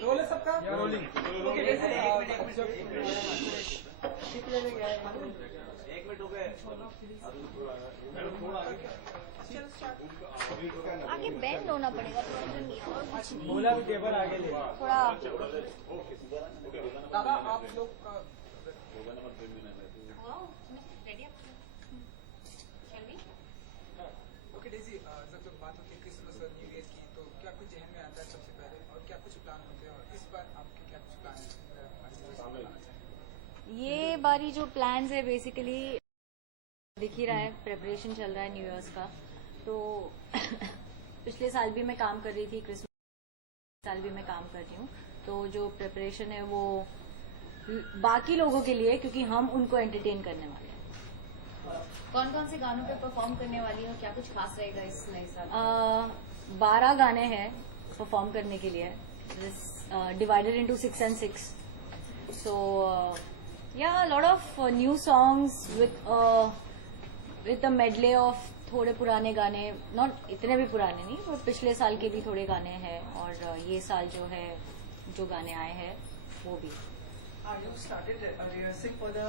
Role है सबका rolling. एक मिनट हो गए। आगे बेंड होना पड़ेगा, प्रॉब्लम नहीं है और कुछ नहीं। बोला भी टेबल आगे ले थोड़ा दादा आप लोग ओके डेजी, जब तक बात होती है क्रिसमस और न्यू ईयर की, तो क्या कुछ जहन में आता है सबसे पहले, और क्या कुछ प्लान होते हैं, और इस बार आपके क्या कुछ प्लान है? ये बारी जो प्लान्स है बेसिकली दिख ही रहा है, प्रेपरेशन चल रहा है न्यू ईयर्स का। तो पिछले साल भी मैं काम कर रही थी, क्रिसमस साल भी मैं काम कर रही हूँ। तो जो प्रेपरेशन है वो बाकी लोगों के लिए, क्योंकि हम उनको एंटरटेन करने वाले हैं। कौन कौन से गानों पे परफॉर्म करने वाली है और क्या कुछ खास रहेगा इस नए साल? 12 गाने हैं परफॉर्म करने के लिए, divided into 6 and 6. So yeah, a lot of new songs with a medley of थोड़े पुराने गाने, नॉट इतने भी पुराने नहीं, पर पिछले साल के भी थोड़े गाने हैं, और ये साल जो है जो गाने आए हैं वो भी। You started rehearsing for the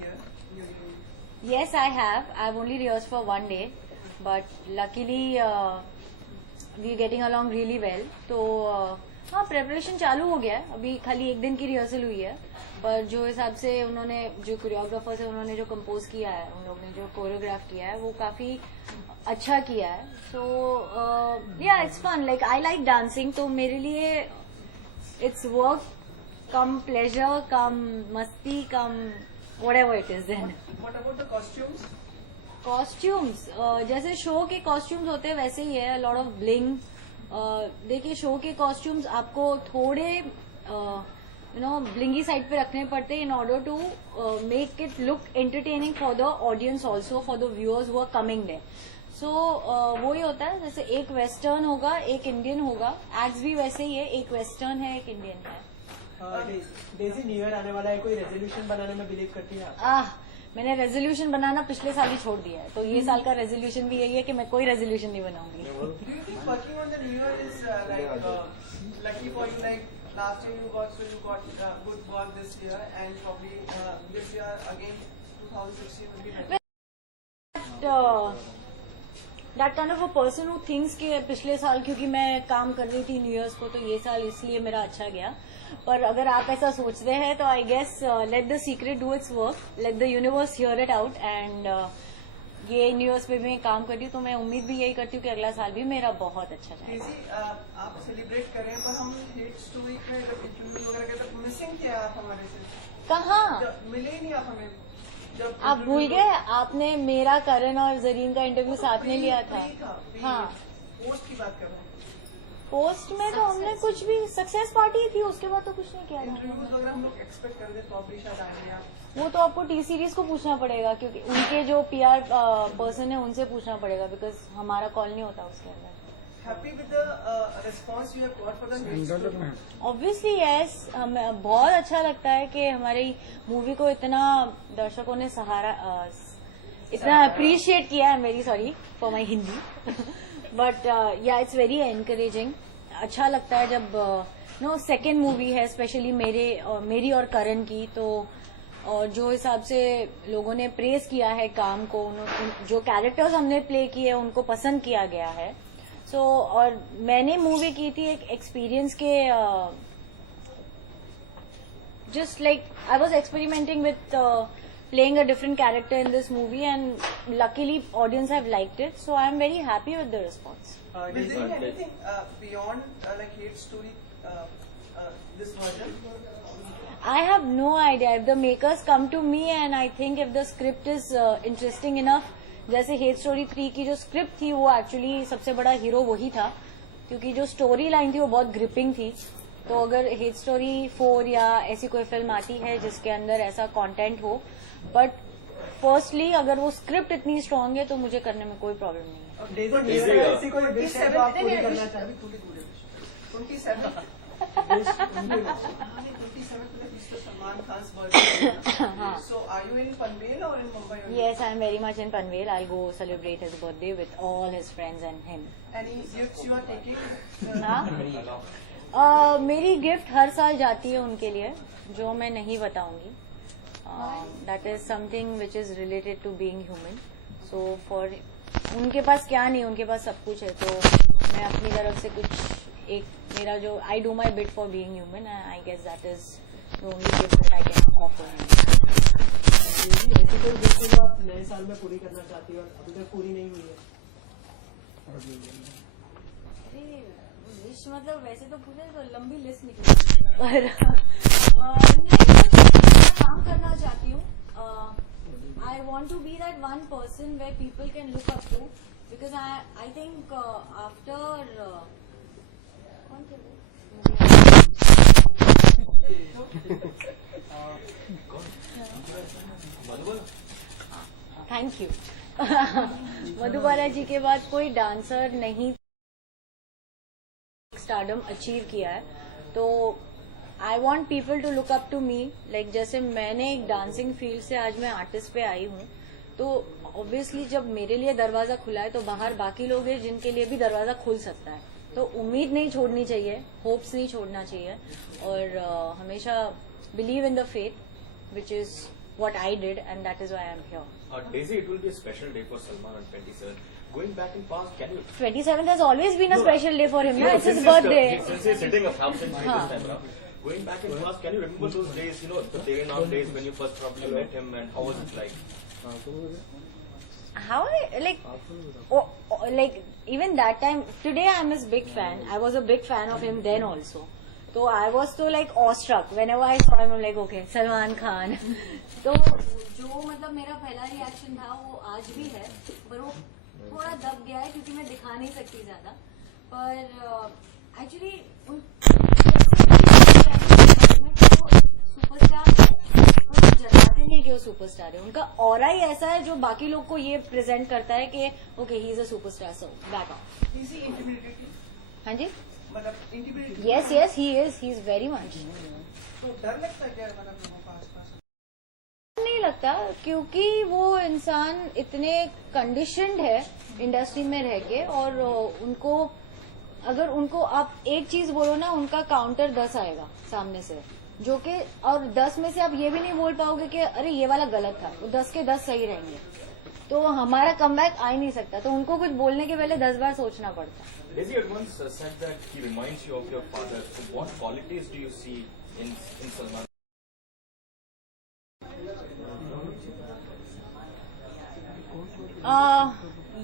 year? Yes, I have. I've only rehearsed for 1 day, but luckily we're getting along really well. तो हाँ, प्रेपरेशन चालू हो गया है। अभी खाली 1 दिन की रिहर्सल हुई है, पर जो हिसाब से उन्होंने, जो कोरियोग्राफर्स है उन्होंने जो कंपोज किया है, उन लोगों ने जो कोरियोग्राफ किया है वो काफी अच्छा किया है। So yeah it's fun, like I like dancing, तो मेरे लिए it's work cum pleasure cum मस्ती cum whatever it is. Then What about the costumes? Costumes जैसे शो के कॉस्ट्यूम्स होते हैं वैसे ही है, लॉट ऑफ ब्लिंग। देखिए, शो के कॉस्ट्यूम्स आपको थोड़े ब्लिंगी साइड पे रखने पड़ते हैं in order to make it look entertaining for the audience, also for the viewers who are coming there. सो वो ही होता है, जैसे एक वेस्टर्न होगा एक इंडियन होगा, एक्ट्स भी वैसे ही है, एक वेस्टर्न है एक इंडियन है। डेजी, न्यू ईयर आने वाला है, कोई रेजोल्यूशन बनाने में बिलीव करती है आप? मैंने रेजोल्यूशन बनाना पिछले साल ही छोड़ दिया है, तो ये साल का रेजोल्यूशन भी यही है कि मैं कोई रेजोल्यूशन नहीं बनाऊंगी। Do you think working on the new year is lucky for you? Like last year you got good work this year, and probably this year again 2016 will be better. That kind of a person who thinks कि पिछले साल क्योंकि मैं काम कर रही थी new years को, तो ये साल इसलिए मेरा अच्छा गया। पर अगर आप ऐसा सोचते हैं तो I guess let the secret do its work, let the universe hear it out. And ये न्यू ईयर्स पे मैं काम कर रही हूँ, तो मैं उम्मीद भी यही करती हूँ कि अगला साल भी मेरा बहुत अच्छा जाए। डेजी, आप सेलिब्रेट कर रहे हैं, पर हम हेट स्टोरी में जब इंटरव्यू वगैरह के तब मिसिंग थे आप हमारे से। कहाँ मिले ही नहीं आप हमें। आप भूल गए, आपने मेरा, करण और जरीन का इंटरव्यू साथ में लिया था। हाँ, पोस्ट की बात कर रहे हैं। पोस्ट में तो हमने कुछ भी, सक्सेस पार्टी थी, उसके बाद तो कुछ नहीं किया था। इंटरव्यूज वगैरह हम लोग एक्सपेक्ट कर रहे थे, तो अभी शायद आएंगे आप। वो तो आपको टी सीरीज को पूछना पड़ेगा, क्योंकि उनके जो पीआर पर्सन है उनसे पूछना पड़ेगा, बिकॉज हमारा कॉल नहीं होता उसके अंदर। Happy with the response you have got for the news? Obviously yes, हमें बहुत अच्छा लगता है कि हमारी मूवी को इतना दर्शकों ने सहारा, इतना अप्रिशिएट किया है। मेरी sorry for my Hindi, but या इट्स वेरी एनकरेजिंग। अच्छा लगता है जब सेकेंड मूवी है, स्पेशली मेरी और करण की, तो और जो हिसाब से लोगों ने प्रेज किया है काम को, जो कैरेक्टर्स हमने प्ले किए उनको पसंद किया गया है। सो और मैंने मूवी की थी एक एक्सपीरियंस के, just like I was experimenting with playing a different character in this movie, and luckily audience have liked it, so I am very happy with the response. Is there anything beyond like hate story, this version? I have no idea. If the makers come to me and I think if the script is interesting enough, जैसे hate story 3 की जो script थी वो actually सबसे बड़ा hero वही था, क्योंकि जो स्टोरी लाइन थी वो बहुत ग्रिपिंग थी। तो अगर हेट स्टोरी 4 या ऐसी कोई फिल्म आती है जिसके अंदर ऐसा कंटेंट हो, बट फर्स्टली अगर वो स्क्रिप्ट इतनी स्ट्रांग है तो मुझे करने में कोई प्रॉब्लम नहीं है. डेजी न्यू ईयर में ऐसी कोई विश है जो आप पूरी करना चाहते हैं? 27 Salman Khan's birthday. So are you in Panvel or in Mumbai? Yes, I am very much in Panvel. I'll go celebrate his birthday with all his friends and him. Any gifts you are taking? हाँ, मेरी gift हर साल जाती है उनके लिए जो मैं नहीं बताऊंगी. That is something which is related to being human. So for उनके पास क्या नहीं, उनके पास सब कुछ है, तो मैं अपनी तरफ से कुछ एक मेरा जो I do my bit for Being Human, I guess that is the only gift that I can offer. ऐसी कोई विश जो आप नए साल में पूरी करना चाहती हो और अभी तक पूरी नहीं हुई है? अरे विश मतलब वैसे तो पूछे तो लंबी लिस्ट निकली, पर मैं काम करना चाहती हूँ. I want to be that one person where people can look up to, because I think after thank you. Madhubala ji के बाद कोई डांसर नहीं स्टारडम अचीव किया है, तो I want people to look up to me. Like जैसे मैंने एक डांसिंग फील्ड से आज मैं आर्टिस्ट पे आई हूँ, तो ऑब्वियसली जब मेरे लिए दरवाजा खुला है तो बाहर बाकी लोग हैं जिनके लिए भी दरवाजा खुल सकता है. तो उम्मीद नहीं छोड़नी चाहिए, होप्स नहीं छोड़ना चाहिए, और हमेशा believe in the faith which is what I did, and that is why I am here. Daisy, it will be a special day for Salman on 27th. Going back in past, can you... 27th has always been a special day for him. You know, It's his since birthday. Since he's sitting a half century this time around. Going back in past, can you remember those days, you know, the day and off days when you first probably met him, and how was it like? How like even that time, today I am his big fan. I was a big fan of him then also. So I was so like awestruck whenever I saw him. I'm like, okay, Salman Khan. तो जो मतलब मेरा पहला reaction था वो आज भी है, पर वो थोड़ा दब गया है क्योंकि मैं दिखा नहीं सकती ज्यादा. पर एक्चुअली सुपरस्टार जताते नहीं कि वो सुपरस्टार है. उनका ऑरा ही ऐसा है जो बाकी लोग को ये प्रेजेंट करता है कि okay he is a superstar, so back of. हाँ जी, मतलब integrity. Yes he is very much. तो डर लगता है क्या मतलब लोगों को आसपास? नहीं लगता, क्योंकि वो इंसान इतने कंडीशनड है इंडस्ट्री में रह के, और उनको अगर उनको आप एक चीज बोलो ना, उनका काउंटर 10 आएगा सामने से, जो कि और 10 में से आप ये भी नहीं बोल पाओगे कि अरे ये वाला गलत था. वो 10 के 10 सही रहेंगे, तो हमारा कमबैक आ ही नहीं सकता. तो उनको कुछ बोलने के पहले 10 बार सोचना पड़ता है. Daisy had once said that he reminds you of your father. So what qualities do you see in Salman?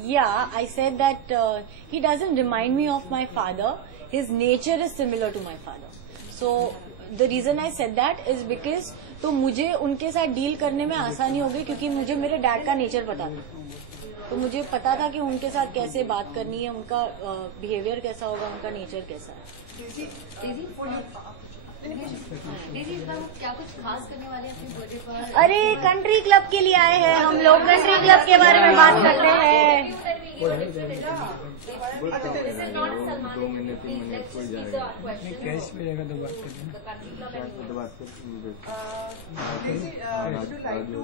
Yeah, I said that he doesn't remind me of my father. His nature is similar to my father. So the reason I said that is because तो मुझे उनके साथ deal करने में आसानी हो गई, क्योंकि मुझे मेरे डैड का नेचर पता था. तो मुझे पता था कि उनके साथ कैसे बात करनी है, उनका बिहेवियर कैसा होगा, उनका नेचर कैसा है. डेजी इस बार क्या कुछ खास करने वाले हैं अपने बर्थडे पर? अरे कंट्री क्लब के लिए आए हैं हम लोग, कंट्री क्लब के बारे में बात करते हैं. कैश मिलेगा तो बात करें. Daisy, would you like to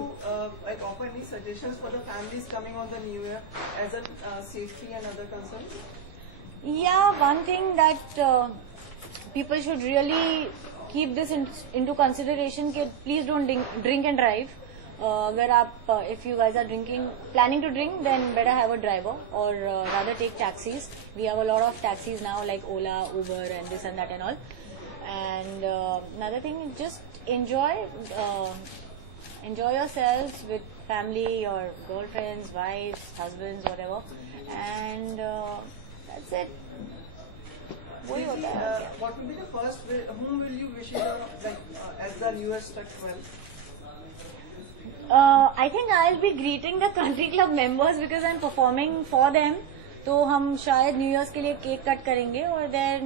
like offer any suggestions for the families coming on the New Year as in safety and other concerns? Yeah, one thing that people should really keep this into consideration कि please don't drink and drive. अगर आप if you guys are planning to drink, then better have a driver, or rather take taxis. We have a lot of taxis now like Ola, Uber, and this and that and all. And another thing, just enjoy yourselves with family, or girlfriends, wives, husbands, whatever, and that's it. वही होता है. What will be the first? Whom will you wish as the New Year struck well? I think I'll be greeting the country club members because I'm performing for them. तो हम शायद new years के लिए cake cut करेंगे, और then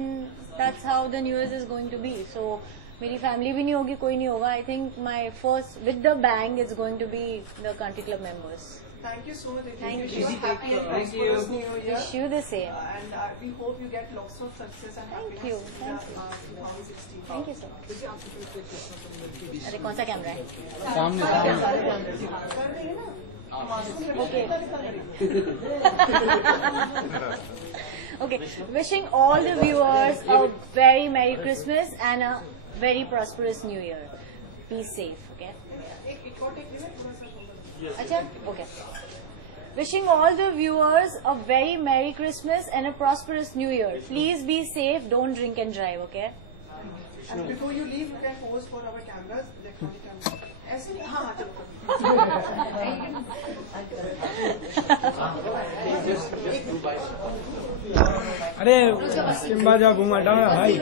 that's how the New Year's is going to be. So मेरी family भी नहीं होगी, कोई नहीं होगा. I think my first with the bang is going to be the country club members. Thank you so much. Thank you. Happy and prosperous New Year. Wish you the same. And we hope you get lots of success and Thank happiness you. in Thank the, 2016. Thank you so much. अरे कौन सा camera है? Okay, wishing all the viewers a very Merry Christmas and a very prosperous New Year. Be safe, okay? अच्छा, okay. Wishing all the viewers a very Merry Christmas and a prosperous New Year. Please be safe, don't drink and drive, okay? And before you leave, you can pose for our cameras, electronic cameras. ऐसे नहीं, हाँ चलो. अरे Simba जा घुमा डाला भाई.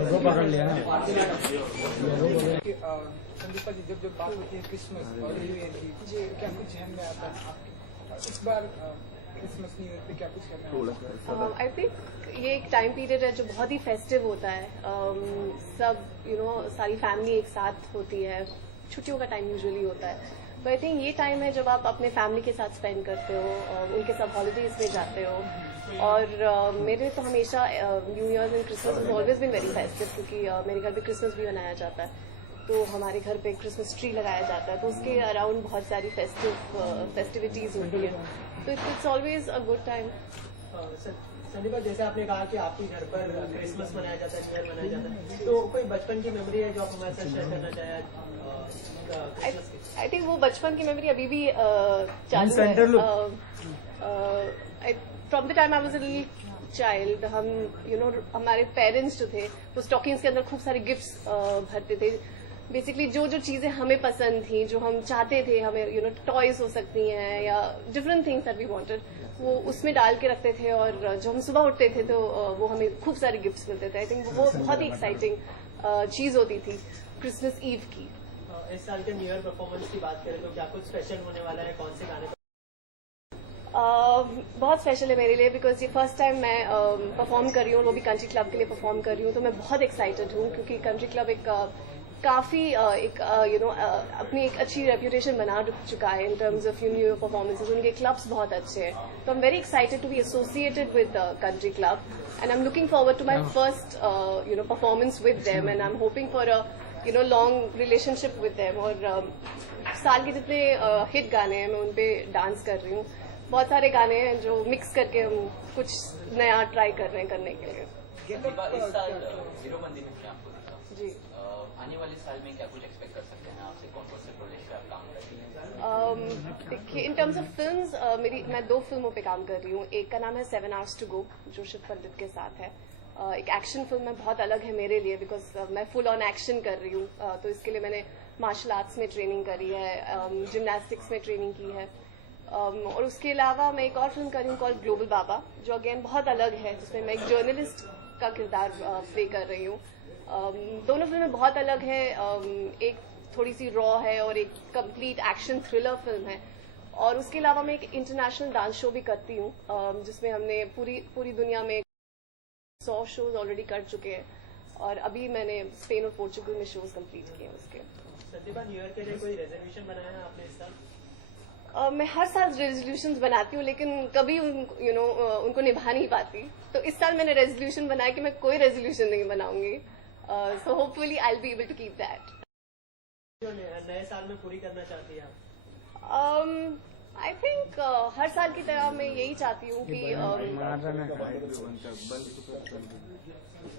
लोगो पकड़ लिया ना. संदीपा जी, जब बात होती है क्रिसमस और न्यू ईयर की, मुझे क्या कुछ ध्यान में आता है आपके? इस बार क्रिसमस न्यू ईयर पे क्या कुछ करना है? आई थिंक ये एक टाइम पीरियड है जो बहुत ही फेस्टिव होता है. सब सारी फैमिली एक साथ होती है. छुट्टियों का टाइम यूजुअली होता है. तो आई थिंक ये टाइम है जब आप अपने फैमिली के साथ स्पेंड करते हो, उनके साथ हॉलीडेज में जाते हो. और मेरे तो हमेशा New Year and Christmas has always been very festive, क्योंकि मेरे घर पे क्रिसमस भी मनाया जाता है. तो हमारे घर पे क्रिसमस ट्री लगाया जाता है, तो उसके अराउंड बहुत सारी फेस्टिविटीज होती है. तो it's always a good time. Sandeepa, जैसे आपने कहा कि आपके घर पर क्रिसमस मनाया जाता है, न्यू ईयर मनाया जाता है, तो कोई बचपन की मेमोरी है जो आप हमारे साथ शेयर करना चाहें? आई थिंक वो बचपन की मेमोरी अभी भी चालू है. From the time I was a little child, हम हमारे पेरेंट्स जो थे वो स्टॉकिंग्स के अंदर खूब सारे गिफ्ट्स भरते थे. बेसिकली जो जो चीजें हमें पसंद थी, जो हम चाहते थे, हमें टॉयज हो सकती हैं या different things that we wanted, वो उसमें डाल के रखते थे. और जब हम सुबह उठते थे तो वो हमें खूब सारे गिफ्ट्स मिलते थे. आई थिंक वो बहुत ही एक्साइटिंग चीज होती थी क्रिसमस ईव की. इस साल के न्यू ईयर परफॉर्मेंस की बात करें तो क्या कुछ स्पेशल होने वाला है? कौन से गाने? बहुत स्पेशल है मेरे लिए, बिकॉज ये फर्स्ट टाइम मैं परफॉर्म कर रही हूँ, वो भी कंट्री क्लब के लिए परफॉर्म कर रही हूँ. तो मैं बहुत एक्साइटेड हूँ, क्योंकि कंट्री क्लब एक काफी अपनी एक अच्छी रेप्यूटेशन बना चुका है in terms of New Year performances. उनके क्लब्स बहुत अच्छे हैं. तो I am very excited to be associated with country club, and I am looking forward to my first performance with them, and I am hoping for a long relationship with them. और साल के जितने hit गाने हैं मैं उन पे dance कर रही हूँ. बहुत सारे गाने हैं जो मिक्स करके हम कुछ नया ट्राई कर रहे हैं करने के लिए. इस साल हीरो मंदिर में क्या आपको दिखा? जी. आने वाले साल में क्या कुछ एक्सपेक्ट कर सकते हैं आपसे? कौन कौन से प्रोजेक्ट पे आप काम कर रही हैं? देखिए, इन टर्म्स ऑफ फिल्म्स मैं 2 फिल्मों पे काम कर रही हूँ. एक का नाम है 7 Hours to Go, जो शिव पंडित के साथ है. एक एक्शन फिल्म है, बहुत अलग है मेरे लिए, बिकॉज मैं फुल ऑन एक्शन कर रही हूँ. तो इसके लिए मैंने मार्शल आर्ट्स में ट्रेनिंग करी है, जिमनास्टिक्स में ट्रेनिंग की है. और उसके अलावा मैं एक और फिल्म कर रही हूँ कॉल्ड ग्लोबल बाबा, जो अगेन बहुत अलग है, जिसमें मैं एक जर्नलिस्ट का किरदार प्ले कर रही हूँ. दोनों फिल्में बहुत अलग है. एक थोड़ी सी रॉ है और एक कंप्लीट एक्शन थ्रिलर फिल्म है. और उसके अलावा मैं एक इंटरनेशनल डांस शो भी करती हूँ, जिसमें हमने पूरी दुनिया में 100 शोज ऑलरेडी कर चुके हैं. और अभी मैंने स्पेन और पोर्चुगल में शोज कंप्लीट किए हैं उसके. संदीपा, न्यू ईयर के लिए कोई रेजोल्यूशन बनाया है आपने इस साल? मैं हर साल रेजोल्यूशंस बनाती हूँ, लेकिन कभी उनको निभा नहीं पाती. तो इस साल मैंने रेजोल्यूशन बनाया कि मैं कोई रेजोल्यूशन नहीं बनाऊंगी. So hopefully I will be able to keep that. जो नए साल में पूरी करना चाहती हैं आप? आई थिंक हर साल की तरह मैं यही चाहती हूँ कि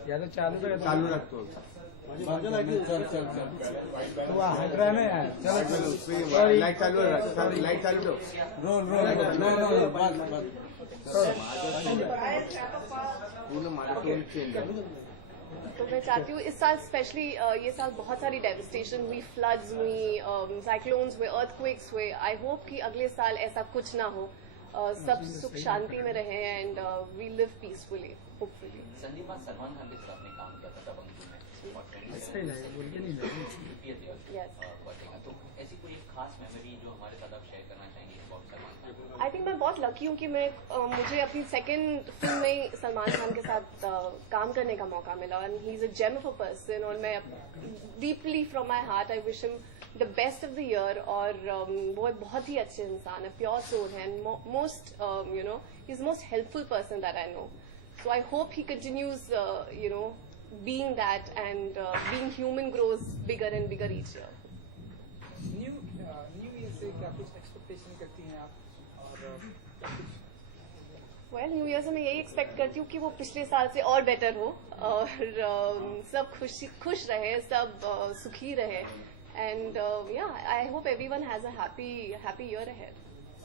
या तो चालू रख तो हट रहा है ना यार. चलो लाइट चालू रोल तो मैं चाहती हूँ इस साल स्पेशली ये साल बहुत सारी डेवस्टेशन हुई, फ्लड्स हुई, साइक्लोन्स हुए, अर्थक्वेक्स हुए. आई होप कि अगले साल ऐसा कुछ ना हो. सब सुख शांति में रहे and we live peacefully, hopefully. Sandeepa, Salman Khan के साथ आपने काम किया था दबंग में, बहुत ट्रेंड सही लगे बोल के नहीं लगे। Yes. बर्थडे तो ऐसी कोई एक खास मेमोरी जो हमारे साथ आप शेयर करना चाहेंगे about Salman Khan? I think मैं बहुत लकी हूँ कि मैं मुझे अपनी सेकंड फिल्म में सलमान खान के साथ काम करने का मौका मिला and he is a gem of a person और मैं deeply from my heart I wish him the best of the year और वो एक बहुत ही अच्छे इंसान है, प्योर सोल है and most you know he is most helpful person that I know. So I hope he continues, being that and being human grows bigger and bigger each year. New year से क्या कुछ expectation करती हैं आप और क्या कुछ Well, New Year से मैं यही एक्सपेक्ट करती हूँ कि वो पिछले साल से और बेटर हो और सब खुश रहे, सब सुखी रहे and I hope everyone has a happy year ahead.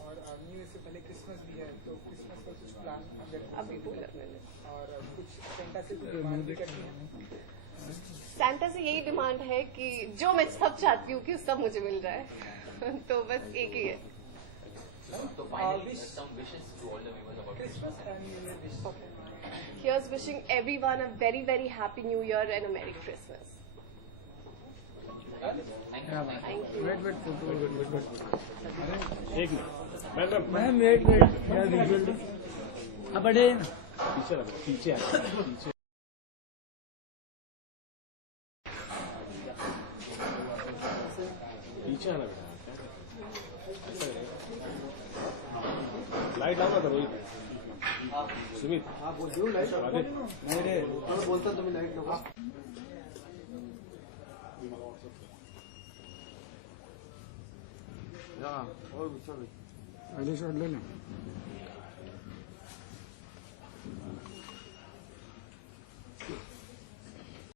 और न्यू ईयर से पहले क्रिसमस भी है तो क्रिसमस का कुछ प्लान अगर अभी बोला मैंने. और कुछ सेंटा से कुछ डिमांड भी करती हैं. सैंटा से यही डिमांड है कि जो मैं सब चाहती हूँ कि सब मुझे मिल जाए तो बस एक ही है. तो finally some wishes to all the viewers about Christmas and new year wish. Here's wishing everyone a very, very happy New Year and a Merry Christmas. Thank you. Thank you. Wait photo एक minute ma'am wait यार visual अब बड़े पीछे लगा, पीछे पीछे पीछे आना बेटा. लाइट लाओ ना रोहित. सुमित हाँ बोल दो लाइट नहीं रे बोलता तुम्हें लाइट लगा. और पहले शॉट ले लें.